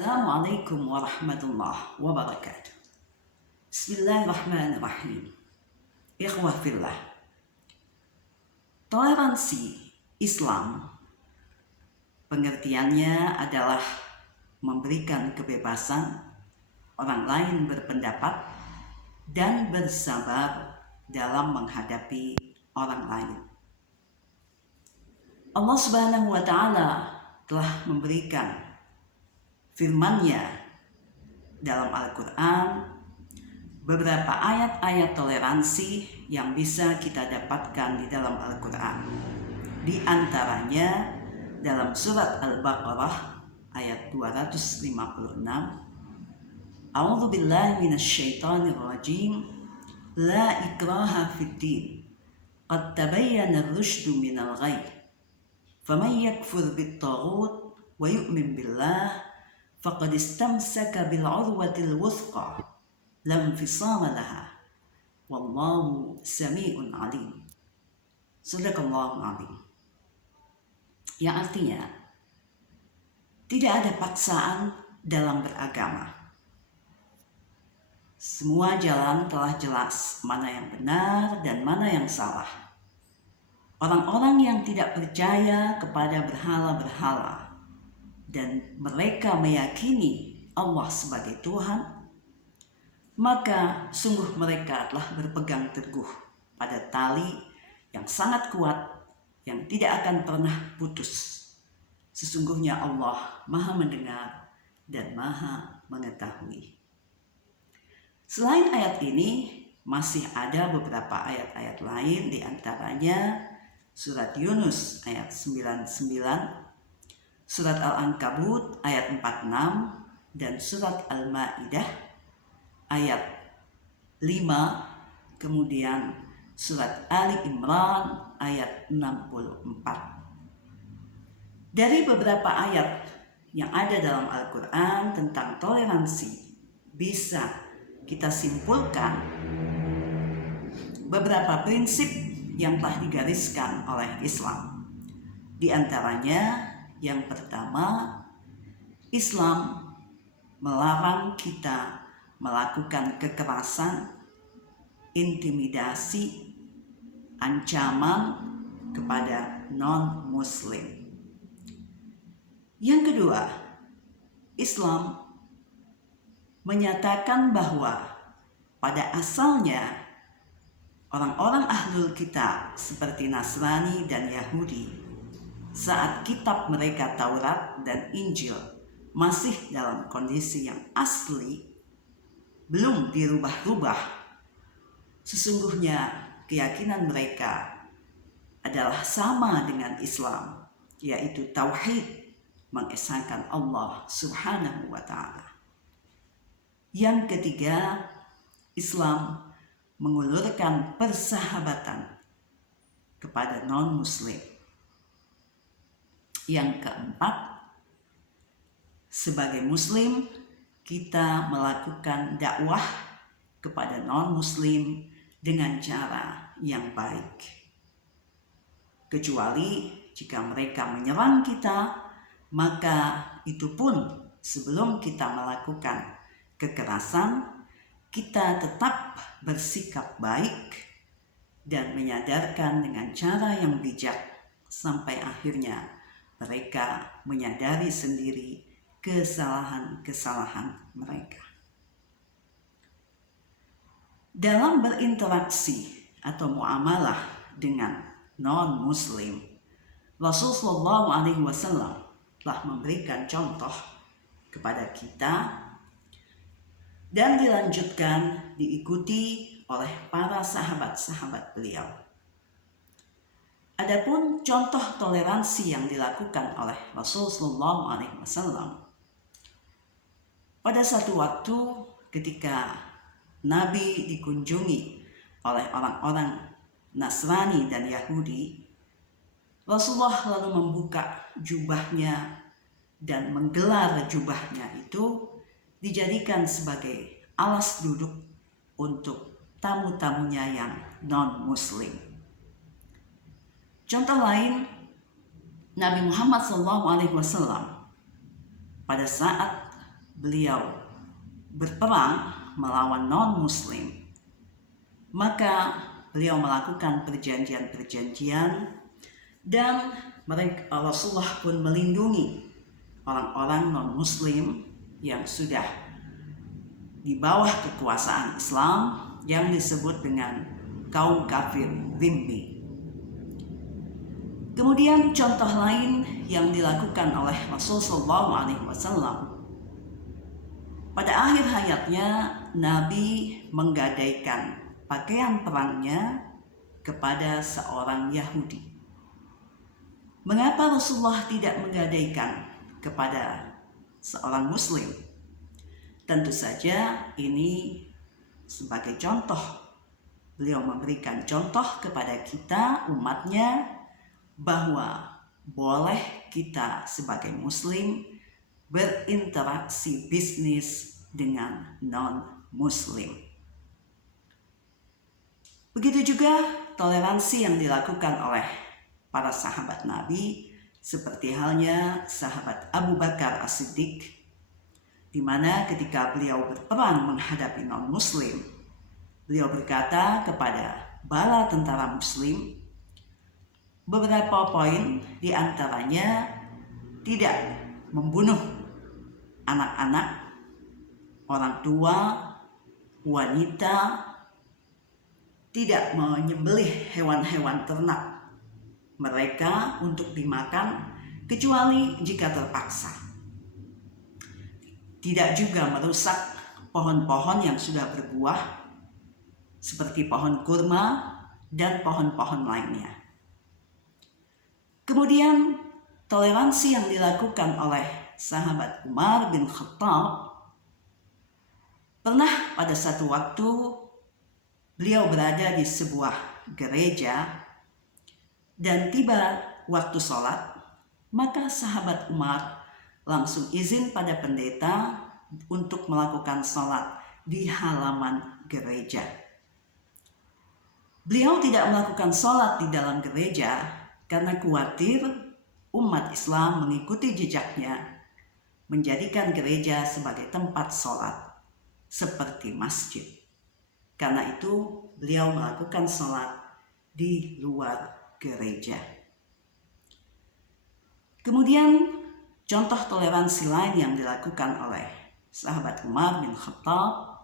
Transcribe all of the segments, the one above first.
Assalamualaikum warahmatullahi wabarakatuh. Bismillahirrahmanirrahim. Ikhwah fillah. Toleransi Islam pengertiannya adalah memberikan kebebasan orang lain berpendapat dan bersabar dalam menghadapi orang lain. Allah Subhanahu wa ta'ala telah memberikan firman-Nya dalam Al-Quran beberapa ayat-ayat toleransi yang bisa kita dapatkan di dalam Al-Quran. Di antaranya dalam surat Al-Baqarah ayat 256, A'udzu billahi minasyaitonir rajim, la ikraha fid-din, qad tabayyana ar-rusydu minal ghayy, faman yakfur bit-taghut wa yu'min billah faqad istamsaka bil 'urwatil wuthqa lam fisama laha wallahu sami'un 'alim. Shadaqallahul 'azim. Yang artinya tidak ada paksaan dalam beragama. Semua jalan telah jelas mana yang benar dan mana yang salah. Orang-orang yang tidak percaya kepada berhala-berhala dan mereka meyakini Allah sebagai Tuhan, maka sungguh mereka telah berpegang teguh pada tali yang sangat kuat yang tidak akan pernah putus. Sesungguhnya Allah Maha mendengar dan Maha mengetahui. Selain ayat ini, masih ada beberapa ayat-ayat lain, di antaranya surat Yunus ayat 99, surat Al-Ankabut ayat 46, dan surat Al-Ma'idah ayat 5, kemudian surat Ali Imran ayat 64. Dari beberapa ayat yang ada dalam Al-Quran tentang toleransi, bisa kita simpulkan beberapa prinsip yang telah digariskan oleh Islam. Di antaranya, yang pertama, Islam melarang kita melakukan kekerasan, intimidasi, ancaman kepada non-Muslim. Yang kedua, Islam menyatakan bahwa pada asalnya orang-orang ahlul kitab seperti Nasrani dan Yahudi, saat kitab mereka Taurat dan Injil masih dalam kondisi yang asli, belum dirubah-rubah, sesungguhnya keyakinan mereka adalah sama dengan Islam, yaitu tauhid, mengesahkan Allah Subhanahu wa ta'ala. Yang ketiga, Islam mengulurkan persahabatan kepada non-Muslim. Yang keempat, sebagai Muslim kita melakukan dakwah kepada non-Muslim dengan cara yang baik, kecuali jika mereka menyerang kita, maka itu pun sebelum kita melakukan kekerasan, kita tetap bersikap baik dan menyadarkan dengan cara yang bijak sampai akhirnya mereka menyadari sendiri kesalahan-kesalahan mereka. Dalam berinteraksi atau muamalah dengan non-Muslim, Rasulullah SAW telah memberikan contoh kepada kita dan dilanjutkan diikuti oleh para sahabat-sahabat beliau. Adapun contoh toleransi yang dilakukan oleh Rasulullah SAW, pada satu waktu ketika Nabi dikunjungi oleh orang-orang Nasrani dan Yahudi, Rasulullah lalu membuka jubahnya dan menggelar jubahnya itu dijadikan sebagai alas duduk untuk tamu-tamunya yang non-Muslim. Contoh lain, Nabi Muhammad SAW pada saat beliau berperang melawan non-muslim, maka beliau melakukan perjanjian-perjanjian dan Rasulullah pun melindungi orang-orang non-muslim yang sudah di bawah kekuasaan Islam yang disebut dengan kaum kafir Dhimmi. Kemudian contoh lain yang dilakukan oleh Rasulullah SAW, pada akhir hayatnya Nabi menggadaikan pakaian perangnya kepada seorang Yahudi. Mengapa Rasulullah tidak menggadaikan kepada seorang Muslim? Tentu saja ini sebagai contoh. Beliau memberikan contoh kepada kita umatnya bahwa boleh kita sebagai Muslim berinteraksi bisnis dengan non-Muslim. Begitu juga toleransi yang dilakukan oleh para sahabat Nabi, seperti halnya sahabat Abu Bakar As-Siddiq, di mana ketika beliau berperang menghadapi non-Muslim, beliau berkata kepada bala tentara Muslim beberapa poin, di antaranya tidak membunuh anak-anak, orang tua, wanita, tidak menyembelih hewan-hewan ternak mereka untuk dimakan kecuali jika terpaksa. Tidak juga merusak pohon-pohon yang sudah berbuah seperti pohon kurma dan pohon-pohon lainnya. Kemudian toleransi yang dilakukan oleh sahabat Umar bin Khattab, pernah pada satu waktu beliau berada di sebuah gereja dan tiba waktu sholat, maka sahabat Umar langsung izin pada pendeta untuk melakukan sholat di halaman gereja. Beliau tidak melakukan sholat di dalam gereja karena khawatir umat Islam mengikuti jejaknya, menjadikan gereja sebagai tempat sholat seperti masjid. Karena itu beliau melakukan sholat di luar gereja. Kemudian contoh toleransi lain yang dilakukan oleh sahabat Umar bin Khattab,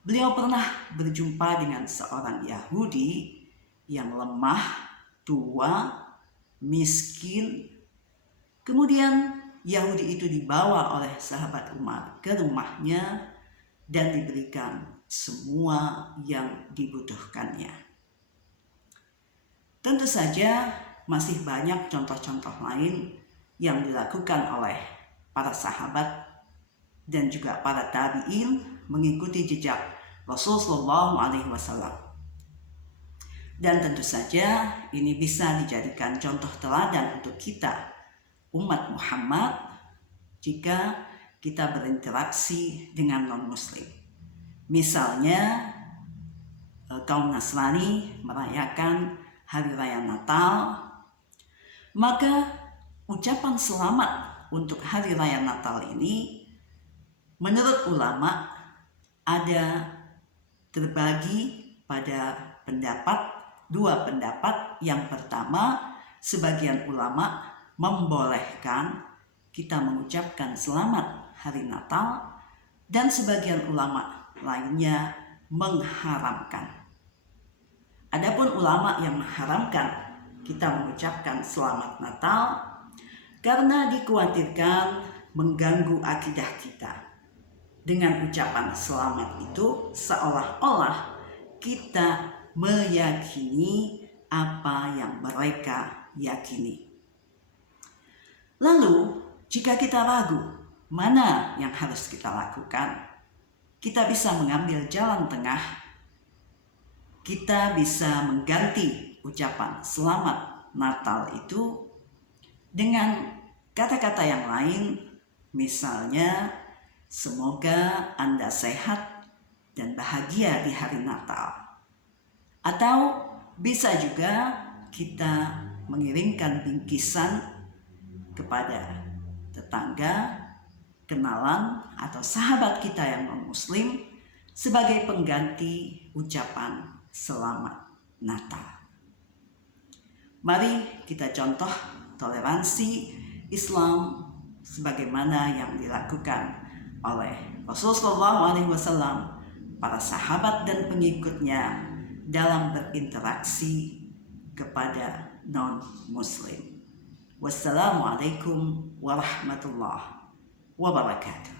beliau pernah berjumpa dengan seorang Yahudi yang lemah, tua, miskin. Kemudian Yahudi itu dibawa oleh sahabat Umar ke rumahnya dan diberikan semua yang dibutuhkannya. Tentu saja masih banyak contoh-contoh lain yang dilakukan oleh para sahabat dan juga para tabi'in mengikuti jejak Rasulullah SAW. Dan tentu saja ini bisa dijadikan contoh teladan untuk kita umat Muhammad jika kita berinteraksi dengan non-muslim. Misalnya kaum Nasrani merayakan Hari Raya Natal, maka ucapan selamat untuk Hari Raya Natal ini menurut ulama ada terbagi pada dua pendapat. Yang pertama, sebagian ulama membolehkan kita mengucapkan selamat hari Natal, dan sebagian ulama lainnya mengharamkan. Adapun ulama yang mengharamkan kita mengucapkan selamat Natal karena dikhawatirkan mengganggu akidah kita. Dengan ucapan selamat itu seolah-olah kita meyakini apa yang mereka yakini. Lalu, jika kita ragu mana yang harus kita lakukan, kita bisa mengambil jalan tengah. Kita bisa mengganti ucapan selamat Natal itu dengan kata-kata yang lain, misalnya semoga Anda sehat dan bahagia di hari Natal. Atau bisa juga kita mengirimkan bingkisan kepada tetangga kenalan atau sahabat kita yang non-muslim sebagai pengganti ucapan selamat Natal. Mari kita contoh toleransi Islam sebagaimana yang dilakukan oleh Rasulullah SAW, para sahabat dan pengikutnya dalam berinteraksi kepada non-muslim. Wassalamualaikum warahmatullahi wabarakatuh.